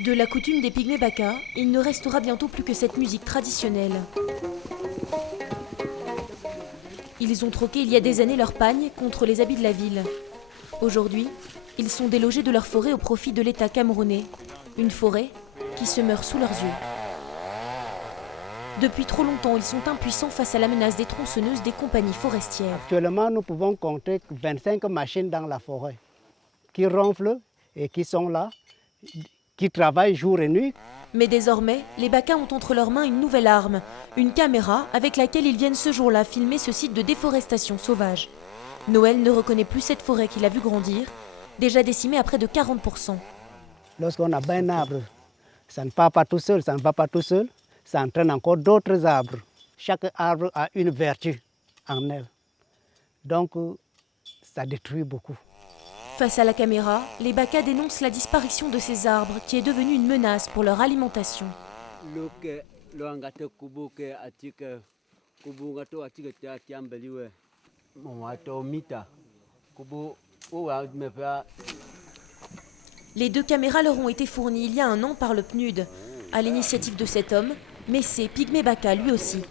De la coutume des pygmées Baka, il ne restera bientôt plus que cette musique traditionnelle. Ils ont troqué il y a des années leur pagne contre les habits de la ville. Aujourd'hui, ils sont délogés de leur forêt au profit de l'État camerounais, une forêt qui se meurt sous leurs yeux. Depuis trop longtemps, ils sont impuissants face à la menace des tronçonneuses des compagnies forestières. Actuellement, nous pouvons compter 25 machines dans la forêt qui ronflent et qui sont là, qui travaillent jour et nuit. Mais désormais, les Baka ont entre leurs mains une nouvelle arme, une caméra avec laquelle ils viennent ce jour-là filmer ce site de déforestation sauvage. Noël ne reconnaît plus cette forêt qu'il a vu grandir, déjà décimée à près de 40%. Lorsqu'on abat un arbre, ça ne part pas tout seul, ça ne va pas tout seul, ça entraîne encore d'autres arbres. Chaque arbre a une vertu en elle. Donc, ça détruit beaucoup. Face à la caméra, les Baka dénoncent la disparition de ces arbres qui est devenue une menace pour leur alimentation. Les 2 caméras leur ont été fournies il y a un an par le PNUD, à l'initiative de cet homme, mais c'est Pygmée Baka lui aussi.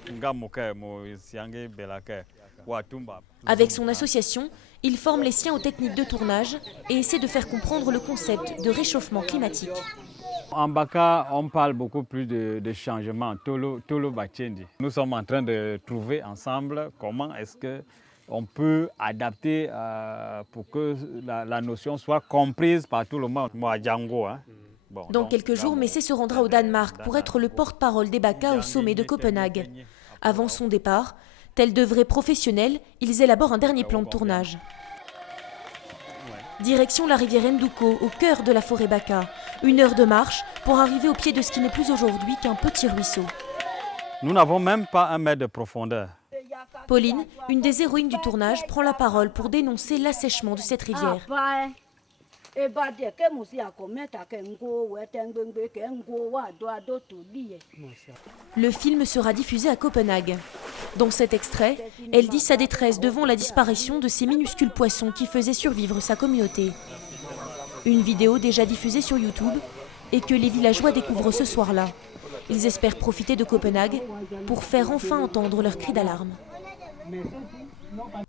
Avec son association, il forme les siens aux techniques de tournage et essaie de faire comprendre le concept de réchauffement climatique. En Baka, on parle beaucoup plus de changement, Tolo Bachendi. Nous sommes en train de trouver ensemble comment est-ce qu'on peut adapter pour que la notion soit comprise par tout le monde. Moi, Django, hein. Dans quelques jours, Messé se rendra au Danemark pour être le porte-parole des Baka au sommet de Copenhague. Avant son départ, tels de vrais professionnels, ils élaborent un dernier plan de tournage. Direction la rivière Ndouko, au cœur de la forêt Baka. 1 heure de marche pour arriver au pied de ce qui n'est plus aujourd'hui qu'un petit ruisseau. Nous n'avons même pas 1 mètre de profondeur. Pauline, une des héroïnes du tournage, prend la parole pour dénoncer l'assèchement de cette rivière. Le film sera diffusé à Copenhague. Dans cet extrait, elle dit sa détresse devant la disparition de ces minuscules poissons qui faisaient survivre sa communauté. Une vidéo déjà diffusée sur YouTube et que les villageois découvrent ce soir-là. Ils espèrent profiter de Copenhague pour faire enfin entendre leur cri d'alarme.